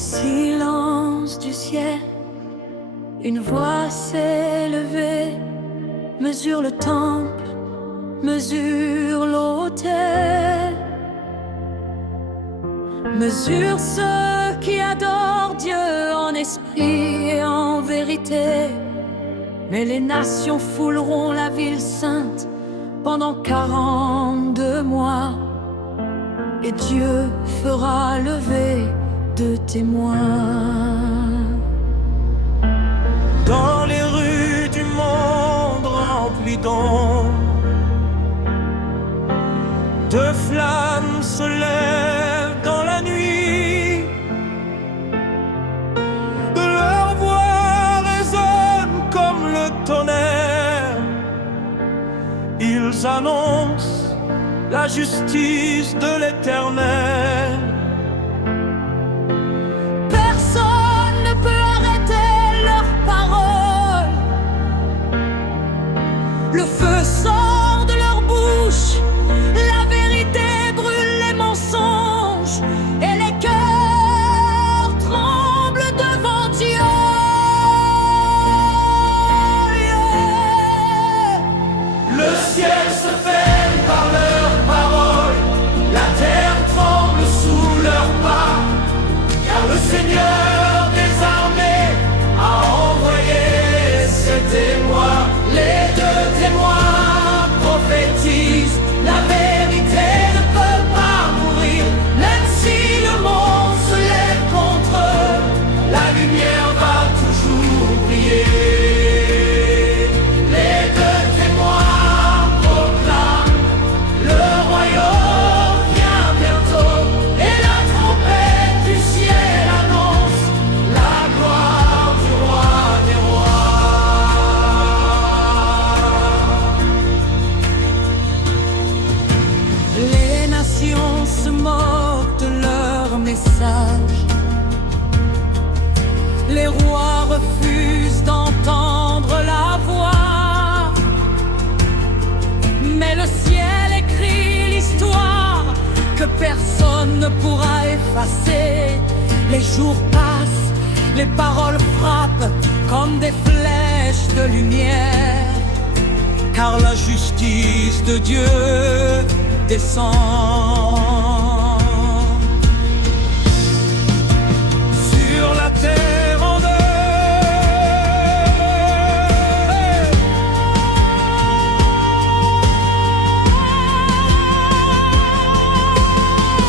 silence du ciel, une voix s'est levée, mesure le temple, mesure l'autel, mesure ceux qui adorent Dieu en esprit et en vérité. Mais les nations fouleront la ville sainte pendant 42 mois, et Dieu fera lever de témoins. Dans les rues du monde remplies d'ombre, deux flammes se lèvent dans la nuit. Leur voix résonne comme le tonnerre. Ils annoncent la justice de l'Éternel. Personne ne peut arrêter leurs paroles. Le feu sort de leur bouche, la vérité brûle les mensonges, et les cœurs tremblent devant Dieu. Le ciel se ferme par leurs paroles, la terre tremble sous leurs pas, car le Seigneur des armées a envoyé ses témoins. Les deux témoins prophétisent, la vérité ne peut pas mourir, même si le monde se lève contre eux, la lumière va toujours briller. Les deux témoins proclament, le royaume vient bientôt, et la trompette du ciel annonce la gloire du roi des rois. Les nations se moquent de leur message. Les rois refusent d'entendre la voix. Mais le ciel écrit l'histoire que personne ne pourra effacer. Les jours passent, les paroles frappent comme des flèches de lumière, car la justice de Dieu descend. Sur la terre en deuil,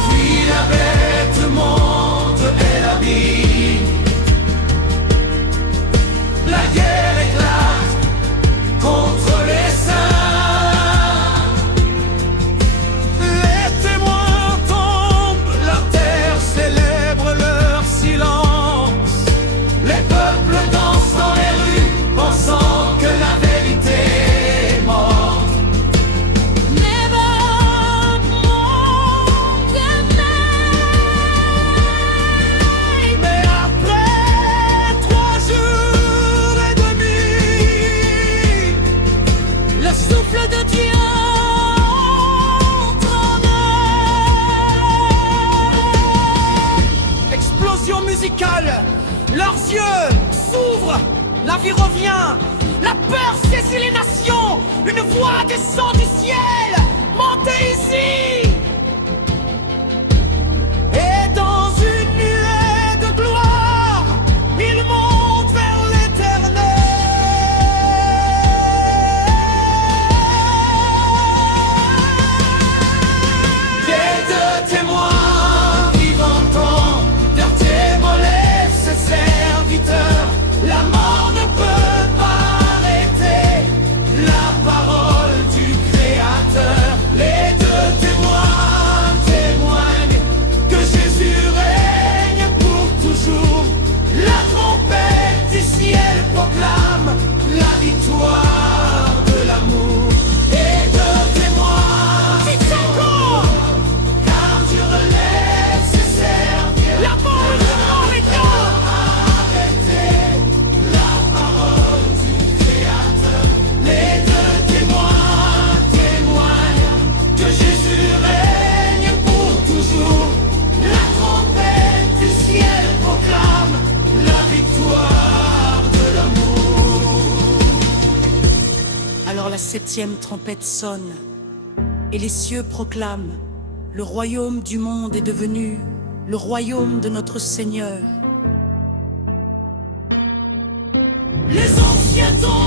puis la bête monte et l'abîme. La guerre éclate contre les saints. Les témoins tombent, la terre célèbre leur silence. Les peuples dansent dans les rues, pensant que la vérité est morte. Never more than Mais après 3 jours et demi, le souffle de Dieu entre en eux. explosion musicale, leurs yeux s'ouvrent, la vie revient, la peur saisit les nations, une voix descend du ciel, montez ici. Et dans une nuée de gloire, ils montent vers l'Éternel. Les deux témoins vivants tombent, leur témoin ses serviteurs. La mort ne peut pas arrêter la parole du Créateur. Les deux témoins témoignent que Jésus règne pour toujours. La trompette du ciel proclame la victoire de l'amour. Les deux témoins car Dieu relève ses serviteurs. La mort est arrêtée. 7e trompette sonne, et les cieux proclament: le royaume du monde est devenu le royaume de notre Seigneur. Les anciens temps